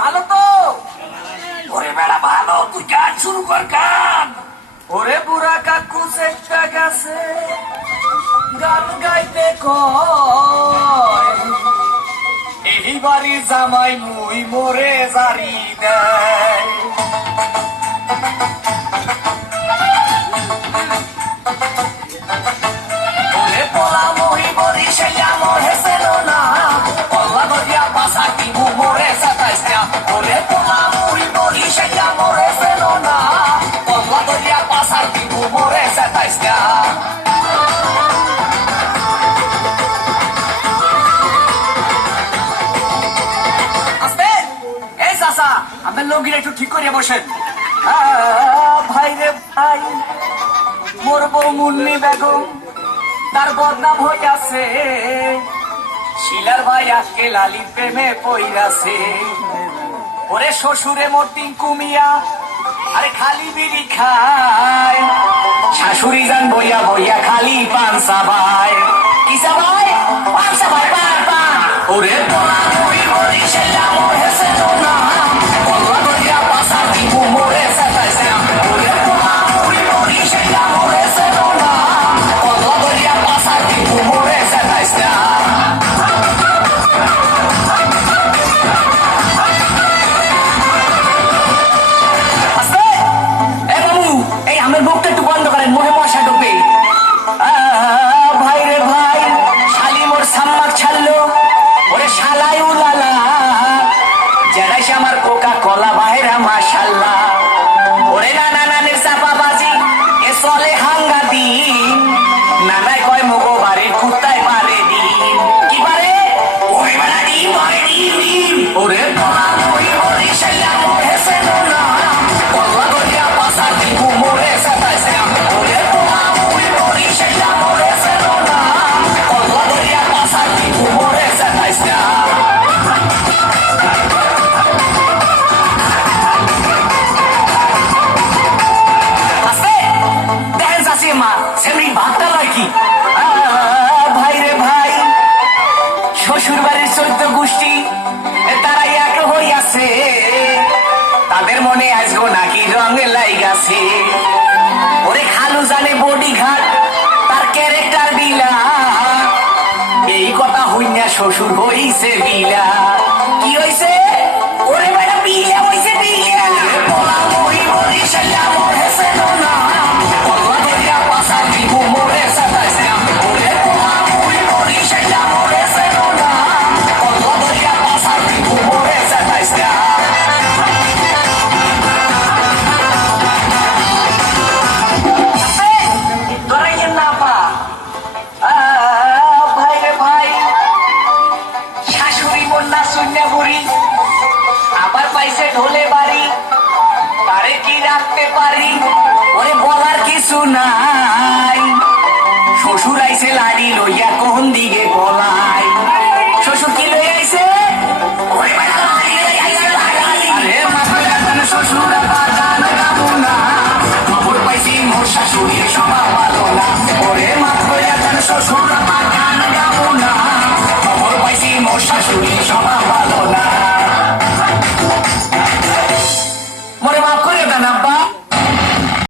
ভালো তো? ওরে বেড়া ভালো, তুই গান শুরু কর গান। ওরে বুড়া কাকু চেষ্টা গেছে গান গাইতে কয়, এই বাড়ির জামাই মুই মোরে জারি দেয়। ওরে পোলা মুই বরি সেয়া মোরে সেলো না, পল্লা নদিয়া পাশা কিমু মোরে সাতাইছা। ওরে পোলা মুই বরি সেয়া মোরে সেলো না, পল্লা নদিয়া পাশা কিমু মোরে সাতাইছা। আপনার লোকগুলো একটু ঠিক করিয়া বসেন। ভাই রে ভাই, মোর বউ মুন্নি বেগম তার বদনাম হইয়াছে, শিলার ভাই আজকে লালির প্রেমে পইরাছে। ওরে শ্বশুরে মোর টিঙ্কু মিয়া আরে খালি বিড়ি খায়, শাশুড়ি যান বইয়া বইয়া খালি পান চাবায়। কি চাবায়? পান চাবায়, পান পান। ওরে পোলা মুই বলি সেটা মোর হেসে না, পল্লা নদিয়া পাশা কিমু মোরে সাতাইছা। ওরে পোলা মুই বলি সেটা মোর হেসে না, পল্লা নদিয়া পাশা কিমু মোরে সাতাইছা। আমার বুকটা একটু বন্ধ করেন, মোহে মশা ঢুকবে। ভাই রে ভাই, শালি মোর সাম্মাক ছাড়লো, ওরে শালাই উলালা, যেটাই সে আমার কোকা কলা বাহেরা মাশাল্লাহ। ওরে নানা নানের চাপাবাজি এ চলে হাঙ্গা দিন, নানায় কয় মগো বাড়ির কুত্তায় পারে দিন। কি পারে? ওই বেলা ডিম পারে ডিম। ওরে পোলা মুই বলি সেটা মোর হেসে না, পল্লা নদিয়া পাশা কিমু মোরে সাতাইছা। ওরে পোলা মুই বলি সেটা মোর হেসে না, পল্লা নদিয়া পাশা কিমু মোরে সাতাইছা। দেখেন চাষি মা সেমনি ভাতটা লয় কি? ভাই রে ভাই, শ্বশুর বাড়ির 14 গোষ্ঠী তারাই এক হইয়াছে, তাদের মনে আজগো নাকি রঙে লাইগাছে। ওরে খালু জানে বডি ঘাট তার ক্যারেক্টার বিলা, এই কথা হইনা শ্বশুর হইছে বিলা। কি হইছে? ওরে বেটা বিলা হইছে বিলা। পোলা মুই বলি সেটা মোর হেসে না, পল্লা নদিয়া পাশা কিমু মোরে সাতাইছা। ওরে পোলা মুই বলি সেটা মোর হেসে না, পল্লা নদিয়া পাশা কিমু মোরে সাতাইছা। ধরাইয়েন না পা। ভাই রে ভাই, শাশুড়ি বন্যা শূন্য বুড়ি আবার পাইছে ঢোলে বাড়ি, তারে কি রাখতে পারি? ওরে বলার কিছু নাই, শ্বশুর আইছে লাড়ি লই